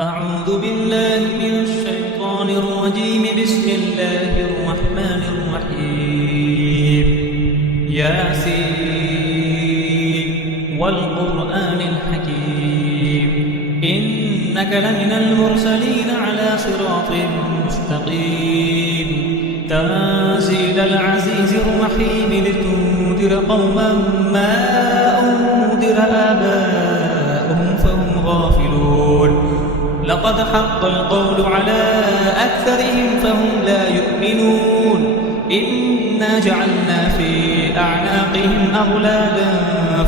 أعوذ بالله من الشيطان الرجيم. بسم الله الرحمن الرحيم. ياسين والقرآن الحكيم إنك لمن المرسلين على صراط مستقيم تنزيل العزيز الرحيم لتنذر قوما ما أنذر آباؤهم فهم غافلون. لقد حق القول على أكثرهم فهم لا يؤمنون. إنا جعلنا في أعناقهم أغلالا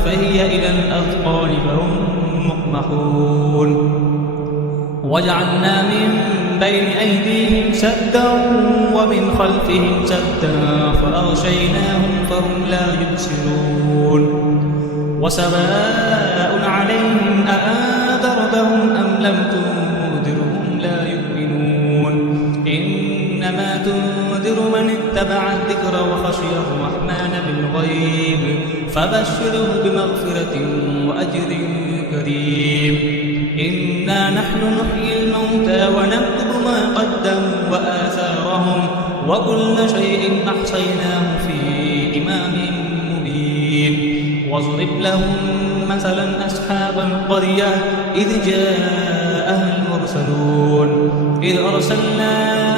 فهي إلى الأذقان فهم مقمحون. وجعلنا من بين أيديهم سدا ومن خلفهم سدا فأغشيناهم فهم لا يبصرون. وسواء عليهم أأنذرتهم أم لم تنذرهم لا يؤمنون. إنما تنذر من اتبع الذكر وخشي الرحمن بالغيب فبشره بمغفرة وأجر كريم. إنا نحن نحيي الموتى ونكتب ما قدموا وآثارهم وكل شيء أحصيناه في إمام مبين. واضرب لهم مثلا أصحاب القرية إذ جاءها المرسلون إذ أرسلنا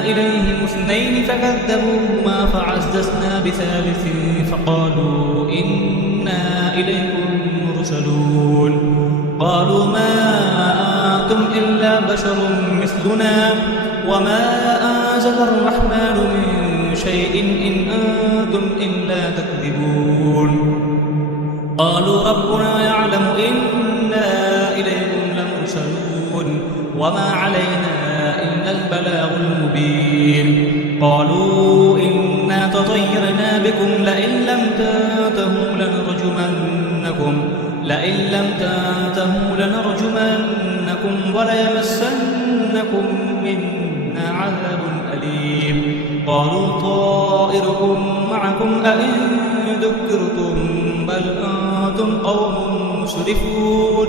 إليهم اثنين فكذبوهما فعززنا بثالث فقالوا إنا إليكم مرسلون. قالوا ما أنتم إلا بشر مثلنا وما أنزل الرحمن من شيء إن أنتم إلا تكذبون. قالوا ربنا يعلم إنا إليكم لمرسلون وما علينا إلا البلاغ المبين. قالوا إنا تطيرنا بكم لئن لم تنتهوا لنرجمنكم وليمسنكم منا عذاب أليم. قالوا طائركم معكم أئن ذكرتم بل أنتم قوم مسرفون.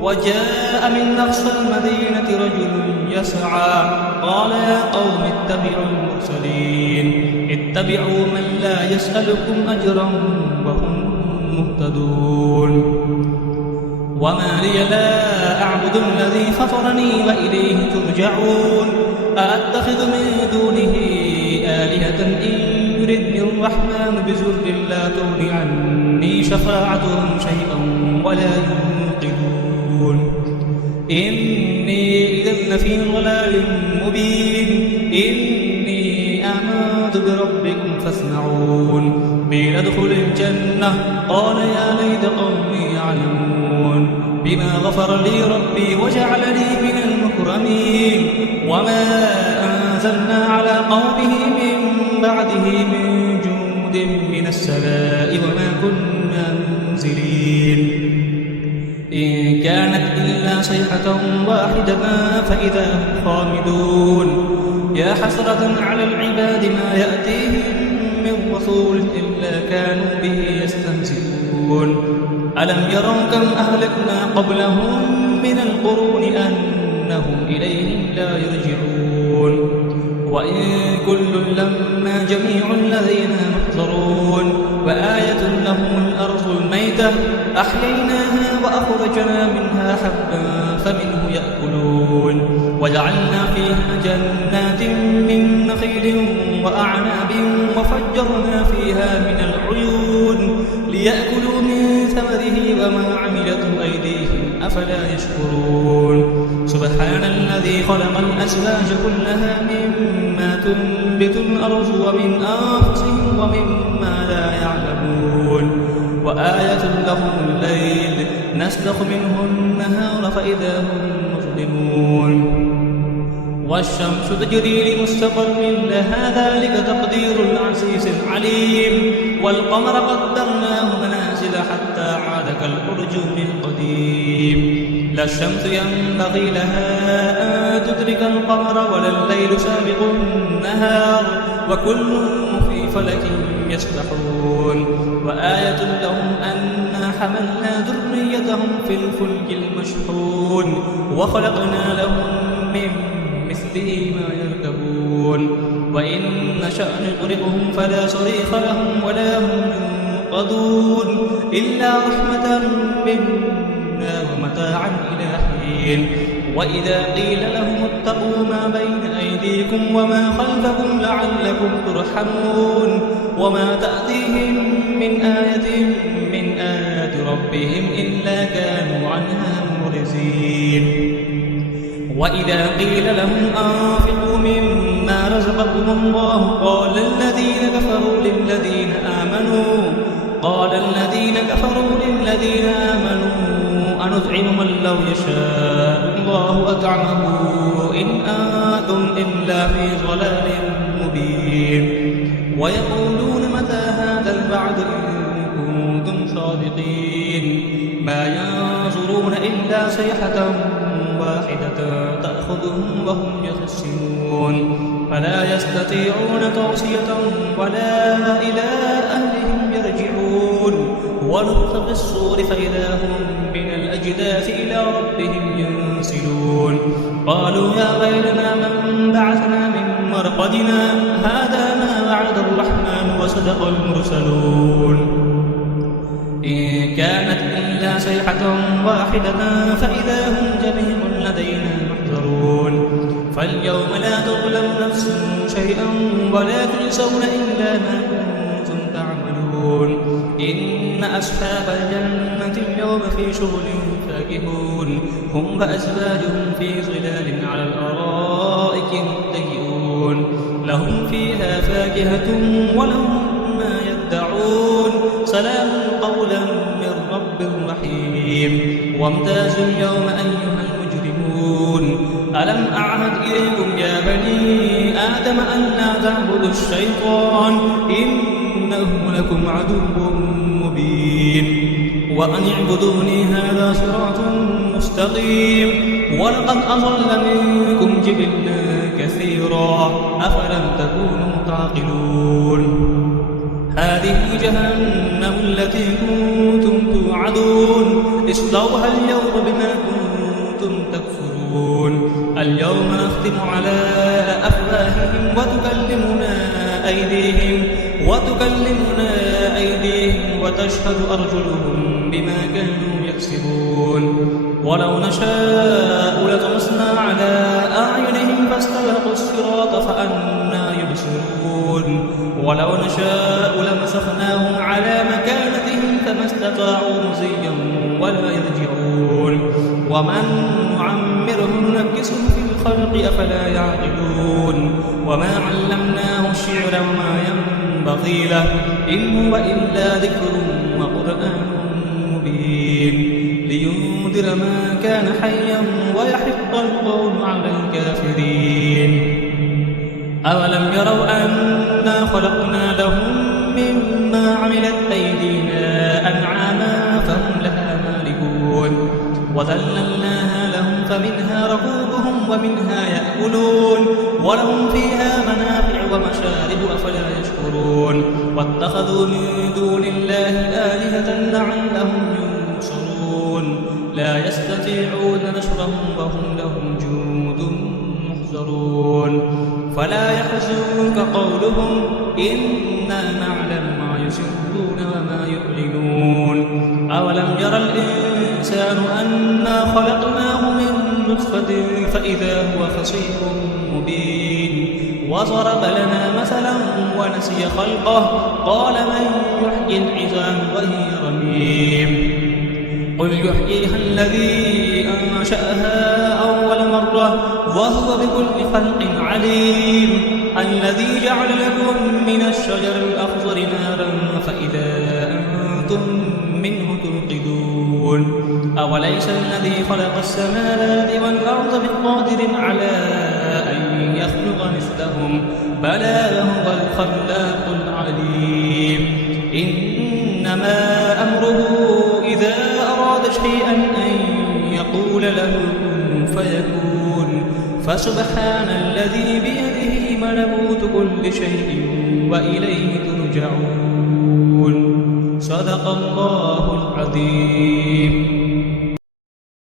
وجاء من أقصى المدينة رجل يسعى قال يا قوم اتبعوا المرسلين اتبعوا من لا يسألكم أجرا وهم مهتدون. وما لي لا أعبد الذي فطرني وإليه ترجعون. أأتخذ من دونه آلهة إن يردني الرحمن بضر لا تغن عني شفاعتهم شيئا ولا ينقذون. إني إذا لفي ضلال مبين. إني آمنت بربكم فاسمعون. قيل ادخل الجنة قال يا ليت قومي يعلمون بما غفر لي ربي وجعلني من المكرمين. وما أنزلنا على قومه من بعده من جند من السماء وما كنا منزلين. إن كانت إلا صيحة واحدة فإذا هم خامدون. يا حسرة على العباد ما يأتيهم من رسول إلا كانوا به يستهزئون. ألم يروا كم أهلكنا قبلهم من القرون أنهم إليهم لا يرجعون. وإن كل لما جميع لدينا محضرون. وآية لهم الأرض الميتة أحييناها وأخرجنا منها حبا فمنه يأكلون. وجعلنا فيها جنات من نخيل وأعناب وفجرنا فيها من العيون ليأكلوا من ثمره وما عملته أيديهم أفلا يشكرون. سبحان الذي خلق الأزواج كلها مما تنبت الأرض ومن أنفسهم ومما لا يعلمون. وآية لهم الليل نسلخ منه النهار فإذا هم مظلمون. والشمس تجري لمستقر لها ذلك تقدير العزيز العليم. والقمر قدرناه منازل حتى عاد كالأرجون القديم. لا الشمس ينبغي لها أن تدرك القمر ولا الليل سابق النهار وكل في فلك يسبحون. وآية لهم أنا حملنا ذريتهم في الفلك المشحون وخلقنا لهم به ما يركبون وإن نشأ نغرقهم فلا صريخ لهم ولا هم ينقذون إلا رحمة منا ومتاعا إلى حين وإذا قيل لهم اتقوا ما بين أيديكم وما خلفكم لعلكم ترحمون وما تأتيهم من آية من آيات ربهم إلا كانوا عنها معرضين وإذا قيل لهم أنفقوا مما رزقكم الله قال الذين كفروا للذين آمنوا أنطعم من لو يشاء الله أطعمه إن أنتم إلا في ضلال مبين ويقولون متى هذا الوعد إن كنتم صادقين ما ينظرون إلا صيحة واحدة تأخذهم وهم يخصمون فلا يستطيعون توصية ولا إلى أهلهم يرجعون ونفخ في الصور فإذا هم من الأجداث إلى ربهم ينسلون قالوا يا ويلنا من بعثنا من مرقدنا هذا ما وعد الرحمن وصدق المرسلون إن كانت إلا صيحة واحدة فإذا هم جميع لدينا محضرون فاليوم لا تظلم نفس شيئا ولا تجزون إلا ما كنتم تعملون إن أصحاب الجنة اليوم في شغل فاكهون هم وأزواجهم في ظلال على الأرائك متكئون لهم فيها فاكهة ولهم ما يدعون سلام قولا من رب رحيم وامتازوا اليوم أيها المجرمون ألم أعهد إليكم يا بني آدم أن لا تعبدوا الشيطان إنه لكم عدو مبين وأن اعبدوني هذا صراط مستقيم ولقد أضل منكم جبلا كثيرا أفلم تكونوا تعقلون هذه جهنم التي كنتم توعدون اصلوها اليوم بما كنتم تكفرون اليوم نختم على أفواههم وتكلمنا أيديهم وتشهد أرجلهم بما كانوا يكسبون ولو نشاء لطمسنا على أعينهم فاستبقوا الصراط فأنى يبصرون ولو نشاء لمسخناهم على مكانتهم فما استطاعوا مزيا ولا يرجعون ومن نعمره ننكسه في الخلق أفلا يعقلون وما علمناه الشعر وما ينبغي له إن هو إلا ذكر وقرآن مبين لينذر ما كان حيا ويحق القول على الكافرين أولم يروا أنا خلقنا لهم مما عملت أيدينا أنعاما فهم لها مالكون وذللناها لهم فمنها ركوبهم ومنها يأكلون ولهم فيها منافع ومشارب أفلا يشكرون واتخذوا من دون الله آلهة لعلهم ينصرون لا يستطيعون نصرهم وهم لهم جند محضرون فلا يحزنك قولهم إنا نعلم ما يسرون وما يعلنون أولم يرى الإنسان أنا خلقناه من نطفة فإذا هو خصيم مبين وضرب لنا مثلا ونسي خلقه قال من يحيي العظام وهي رميم قل يحييها الذي أنشأها أول مرة وهو بكل خلق عليم الذي جعل لكم من الشجر الأخضر نارا فإذا أنتم منه توقدون أوليس الذي خلق السماوات والأرض بقادر على أن يخلق مثلهم بلى هو الخلاق العليم إنما أمره إذا أراد شيئا أن يقول له كن فيكون فسبحان الذي بيده ملكوت كل شيء وإليه ترجعون صدق الله العظيم